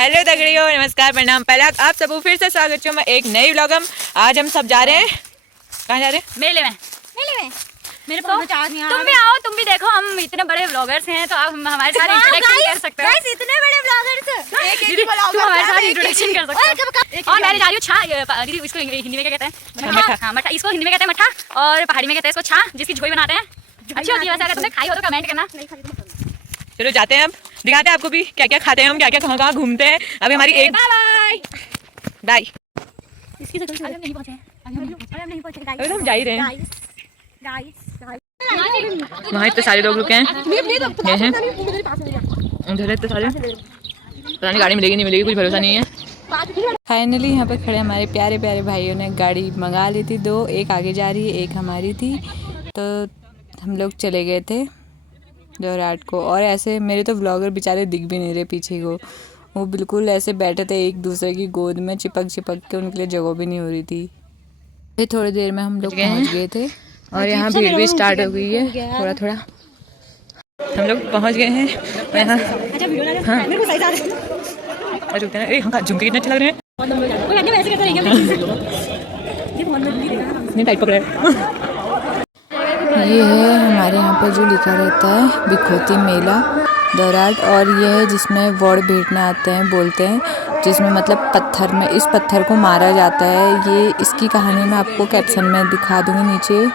Hello दगड़ियों, नमस्कार, प्रणाम, पहला आप सबको फिर से स्वागत है मैं एक नई व्लॉग में। आज हम सब जा रहे हैं, कहाँ जा रहे हैं? मेले में मेरे तो तुम भी आओ, तुम भी देखो। हम इतने बड़े व्लॉगर्स हैं तो आप हमारे साथ इंट्रोडक्शन कर सकते हो। इतने बड़े व्लॉगर्स दीदी, तुम हमारे साथ इंट्रोडक्शन कर सकते हो। और मैं जा रही हूँ छा, दीदी इसको हिंदी में क्या कहते हैं? मठा। हाँ, मठा। इसको हिंदी में कहते हैं मठा और पहाड़ी में कहते हैं इसको छा, जिसकी झोई बनाते हैं। अच्छी होती है वैसे, अगर तुमने खाई हो तो कमेंट करना। चलो जाते हैं, अब दिखाते हैं आपको भी क्या क्या खाते हैं हम, क्या क्या कहाँ कहाँ घूमते हैं। अभी हमारी एक बाय अभी तो हम जा ही रहे हैं। वहाँ इतने सारे लोग रुके हैं, ये हैं उधर इतने सारे, पता नहीं गाड़ी मिलेगी नहीं मिलेगी, कुछ भरोसा नहीं है। फाइनली यहाँ पे खड़े हमारे प्यारे प्यारे भाइयों ने गाड़ी मंगा ली थी, दो, एक आगे जा रही है एक हमारी थी, तो हम लोग चले गए थे जोरहाट को। और ऐसे मेरे तो व्लॉगर बेचारे दिख भी नहीं रहे पीछे को, वो बिल्कुल ऐसे बैठे थे एक दूसरे की गोद में चिपक चिपक के, उनके लिए जगह भी नहीं हो रही थी। फिर थोड़ी देर में हम लोग पहुँच गए थे और यहाँ भीड़ भी स्टार्ट हो गई है थोड़ा थोड़ा। हम लोग पहुँच गए हैं यहाँ। हाँ झुमके कितने अच्छे लग रहे हैं, टाइट पकड़े। ये है हमारे यहाँ पे जो लिखा रहता है बिखोती मेला जोरहाट, और ये है जिसमें वॉड़ भेटने आते हैं बोलते हैं, जिसमें मतलब पत्थर में इस पत्थर को मारा जाता है। ये इसकी कहानी मैं आपको कैप्शन में दिखा दूंगी नीचे।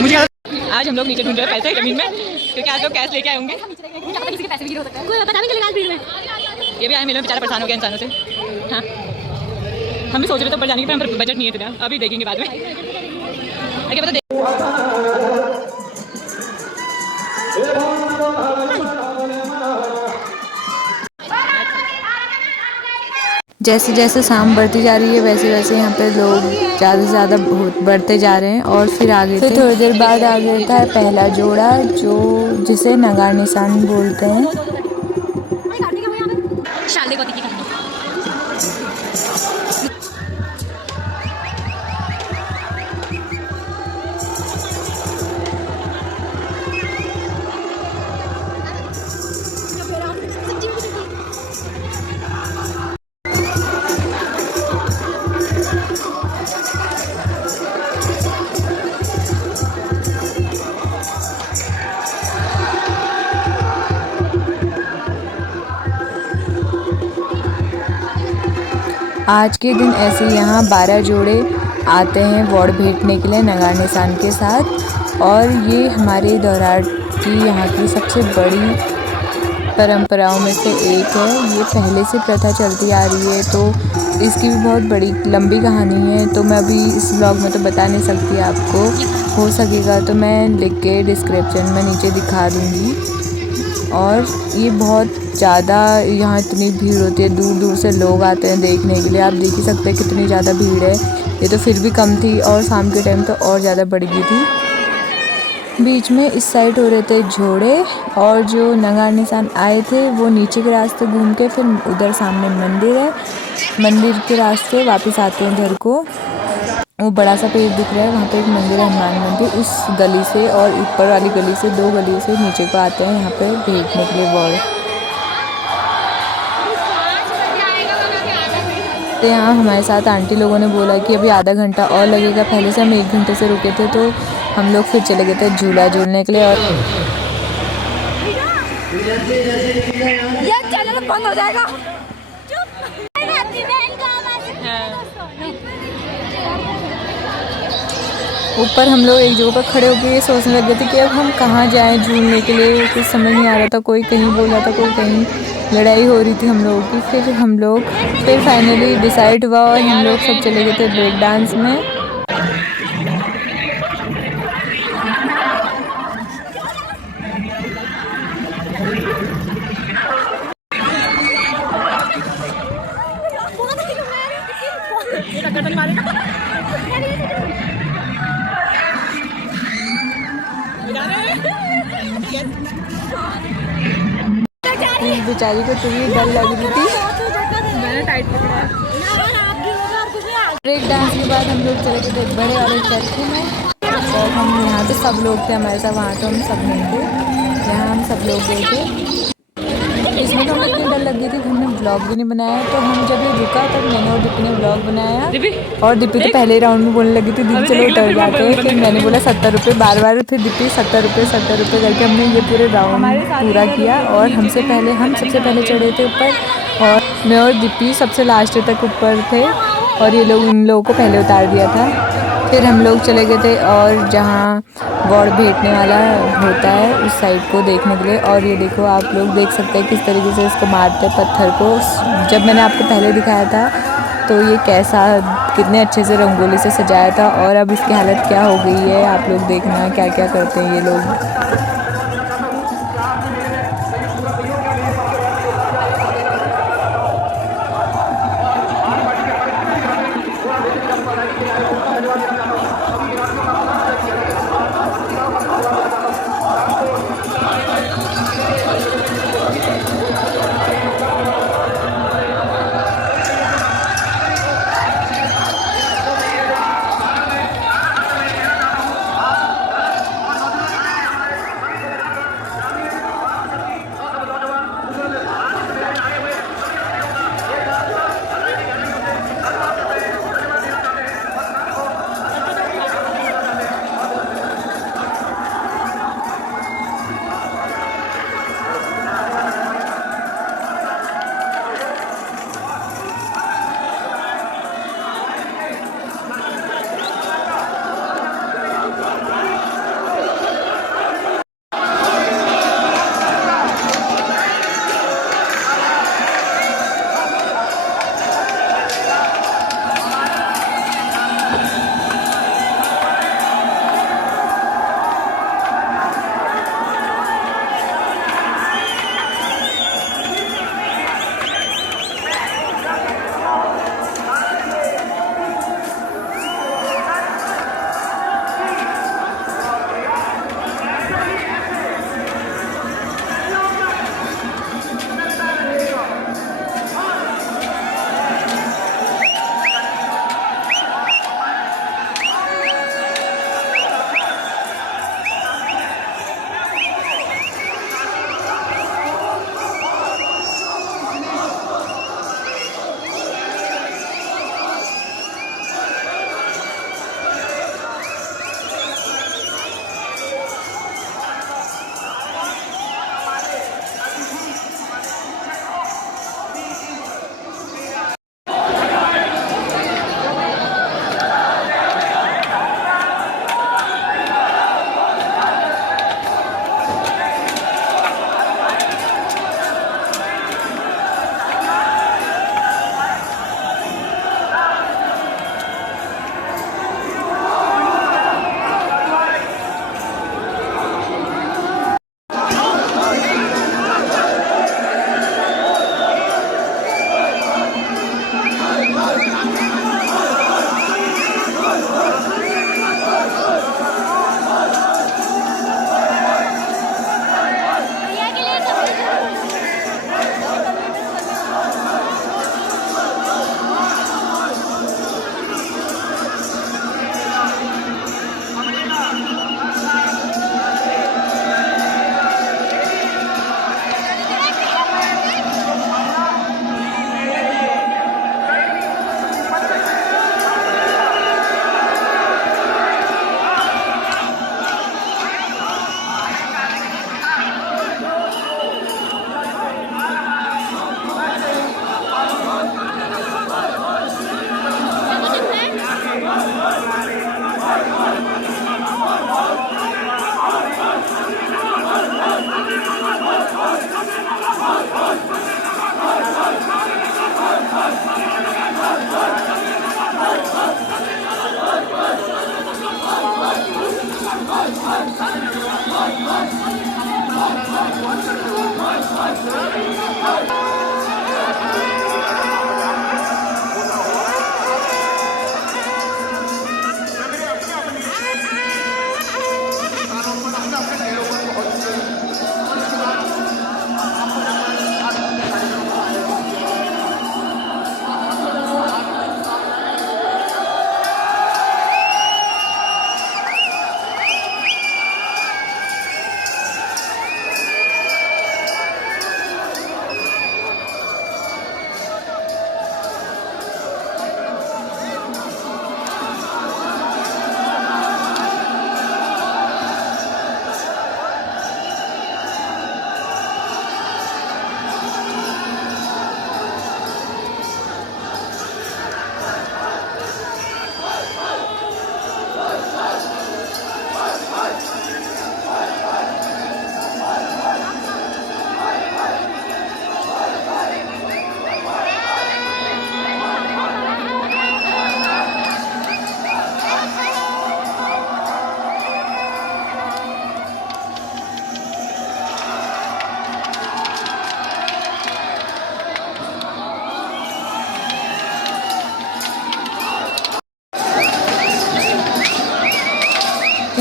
मुझे आज हम लोग नीचे ढूंढ रहे हैं पैसे जमीन में, क्योंकि आज लोग कैश लेके आए होंगे। ये भी आए मेले में बेचारा परेशान हो गया इंसानों से। हाँ हम भी सोच रहे थे ऊपर जाने की, पर बजट नहीं है तेरा, अभी देखेंगे बाद में। बता जैसे जैसे शाम बढ़ती जा रही है वैसे वैसे यहाँ पे लोग ज़्यादा से ज़्यादा बढ़ते जा रहे हैं। और फिर आगे फिर थोड़ी देर बाद आ गया था पहला जोड़ा, जो जिसे नगार निशान बोलते हैं। आज के दिन ऐसे यहाँ 12 जोड़े आते हैं वॉड़ भेंटने के लिए नगार निशान के साथ। और ये हमारे जोरहाट की यहाँ की सबसे बड़ी परंपराओं में से एक है। ये पहले से प्रथा चलती आ रही है, तो इसकी भी बहुत बड़ी लंबी कहानी है, तो मैं अभी इस ब्लॉग में तो बता नहीं सकती आपको। हो सकेगा तो मैं लिख के डिस्क्रिप्शन में नीचे दिखा दूँगी। और ये बहुत ज़्यादा यहाँ इतनी भीड़ होती है, दूर दूर से लोग आते हैं देखने के लिए। आप देख ही सकते हैं कितनी ज़्यादा भीड़ है। ये तो फिर भी कम थी, और शाम के टाइम तो और ज़्यादा बढ़ गई थी। बीच में इस साइड हो रहे थे जोड़े, और जो नगार निशान आए थे वो नीचे के रास्ते घूम के फिर उधर सामने मंदिर है, मंदिर के रास्ते वापस आते हैं घर को। वो बड़ा सा पेड़ दिख रहा है, वहाँ पे एक मंदिर है, हनुमान मंदिर। उस गली से और ऊपर वाली गली से, दो गली से नीचे को आते हैं यहाँ पे भेजने के लिए वॉड़। तो यहाँ हमारे साथ आंटी लोगों ने बोला कि अभी आधा घंटा और लगेगा। पहले से हम 1 घंटे से रुके थे, तो हम लोग फिर चले गए थे झूला झूलने के लिए। और ये चैनल बंद हो जाएगा। ऊपर हम लोग एक जगह पर खड़े होकर ये सोचने लगे थे कि अब हम कहाँ जाएं झूलने के लिए, कुछ समझ नहीं आ रहा था। कोई कहीं बोल रहा था, कोई कहीं, लड़ाई हो रही थी हम लोगों की। फिर फाइनली डिसाइड हुआ और हम लोग सब चले गए थे ब्रेक डांस में। बेचारी को तो ये डर लग रही थी, मैंने टाइट पकड़ा। ब्रेक डांस के बाद हम लोग चले गए थे बड़े वाले चरखे में, और हम यहाँ पे सब लोग थे हमारे साथ, वहाँ तो हम सब नहीं थे। जहाँ हम सब लोग गए थे। इसमें तो हमें इतनी डर लग गई थी कि हमने व्लॉग भी नहीं बनाया। तो हम जब ये रुका तब मैंने और दीपी ने व्लॉग बनाया। और दीपी तो पहले राउंड में बोलने लगी थी दीदी चलो उतर जाते हैं। फिर मैंने बोला 70 रुपये बार बार, फिर दीपी 70 रुपये करके हमने ये पूरे राउंड पूरा किया। और हम सबसे पहले चढ़े थे ऊपर और मैं और दीपी सबसे लास्ट तक ऊपर थे और ये लोग इन लोगों को पहले उतार दिया था। फिर हम लोग चले गए थे और जहाँ वॉर्ड भेजने वाला होता है उस साइड को देखने के लिए। और ये देखो आप लोग देख सकते हैं किस तरीके से इसको मारते हैं पत्थर को। जब मैंने आपको पहले दिखाया था तो ये कैसा कितने अच्छे से रंगोली से सजाया था और अब इसकी हालत क्या हो गई है आप लोग देखना क्या क्या करते हैं ये लोग।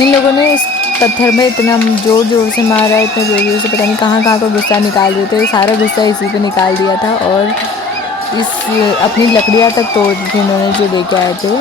इन लोगों ने इस पत्थर में इतना जोर जोर से मारा, इतना जोर जोर से, पता नहीं कहाँ कहाँ का गुस्सा निकाल रहे थे। सारा गुस्सा इसी पे निकाल दिया था और इस अपनी लकड़ियाँ तक तोड़ दी थी इन्होंने जो लेके आए थे।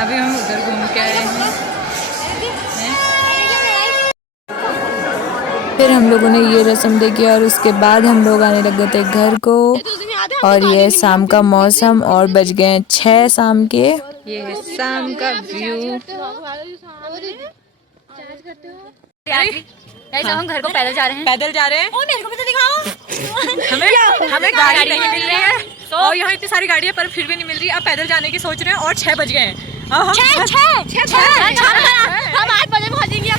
अभी हम उधर घूम के आए हैं। फिर हम लोगों ने ये रस्म देखी और उसके बाद हम लोग आने लगे थे घर को। और ये शाम का मौसम और बज गए 6 शाम के। ये है शाम का व्यू। हम घर को पैदल जा रहे हैं। पैदल जा रहे हैं। ओ मेरे को भी तो दिखाओ। हमें गाड़ी नहीं मिल रही है और यहाँ इतनी सारी गाड़ियाँ पर फिर भी नहीं मिल रही। अब पैदल जाने की सोच रहे हैं और 6 बज गए हैं। हम 8 बजे पहुंचेंगे।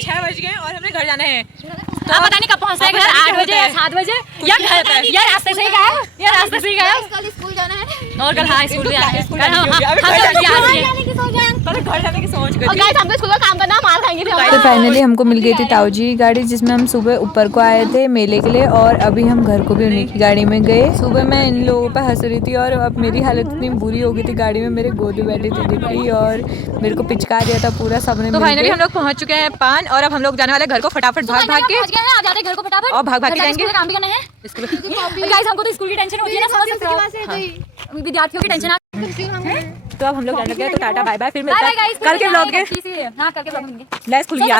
6 बज गए और हमें घर जाना है। तो पता नहीं कब पहुंचना है घर, 8 बजे या 7 बजे या घर या रास्ते से ही गए, या रास्ते से ही गए। कल स्कूल जाना है और कल हाँ स्कूल जाना है। घर जाने की सोच और गाइस हमको स्कूल का काम करना, मार खाएंगे। तो फाइनली हमको मिल गई थी ताऊजी की गाड़ी जिसमें हम सुबह ऊपर को आए थे मेले के लिए और अभी हम घर को भी उन्हीं की गाड़ी में गए। सुबह मैं इन लोगों पर हंस रही थी और अब मेरी हालत इतनी बुरी हो गई थी गाड़ी में। मेरे गोद में बैठी थी दीदी और मेरे को पिचका दिया था पूरा सबने। तो फाइनली हम लोग पहुंच चुके हैं पान और अब हम लोग जाने वाले घर को फटाफट भाग भाग के। आप जाते घर को फटाफट और भाग भाग के जाएंगे। काम भी करना है गाइस। हमको तो स्कूल की टेंशन होती है ना, समझ सकते हो, विद्यार्थियों की टेंशन। तो अब हम लोग जाने लगे तो टाटा बाय बाय, फिर मिलते हैं कल के व्लॉग के। हां कल के व्लॉग में लेट्स खुल गया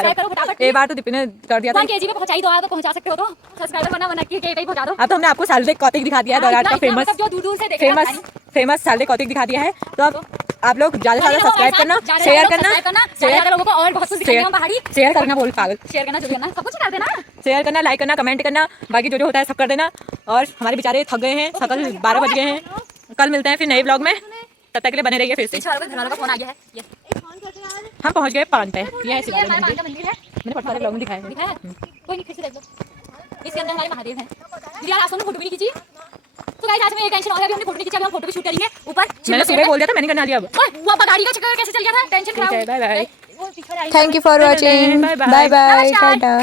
एक बार तो दीपी ने कर दिया था। 1 केजी पे पहुंचाई दो, तो पहुंचा सकते हो तो सब्सक्राइबर बना के कहीं पहुंचा दो। अब तो हमने आपको सालदेव कौतिक दिखा दिया है, दौराट का फेमस जो दूर-दूर से देखेगा फेमस सालदेव कौतिक दिखा दिया है। तो अब आप लोग ज्यादा से ज्यादा सब्सक्राइब करना, शेयर करना, ज्यादा लोगों को और बहुत कुछ दिखाएंगे हम पहाड़ी। शेयर करना, बोल पागल, शेयर करना, जो करना सब कुछ कर देना, शेयर करना, लाइक करना, कमेंट करना, बाकी जो जो होता है सब कर देना। और हमारे बेचारे थक गए हैं, सकल 12 बज गए हैं। कल मिलते हैं फिर नए व्लॉग में, तब तक के लिए बने रहिए। फिर से घर वालों का फोन आ गया है। ये हम पहुंच गए पान पे। ये है शिवाला हमारे मंदिर, मंदिर है, मैंने पटवारी व्लॉग में दिखाया है। दिखाया कोई नहीं, फिर से देख लो। इसके अंदर हमारे महादेव हैं। दीदी यार आज हमने फोटो भी नहीं खींची। तो गाइस आज में एक टेंशन और है, अभी हमने फोटो नहीं खींचा, अभी हम फोटो भी शूट करेंगे ऊपर। मैंने सुबह बोल दिया था, मैंने करना दिया। अब वो गाड़ी का चक्कर कैसे चल गया था, टेंशन खराब। Bye bye, thank you for watching, bye bye, Tata.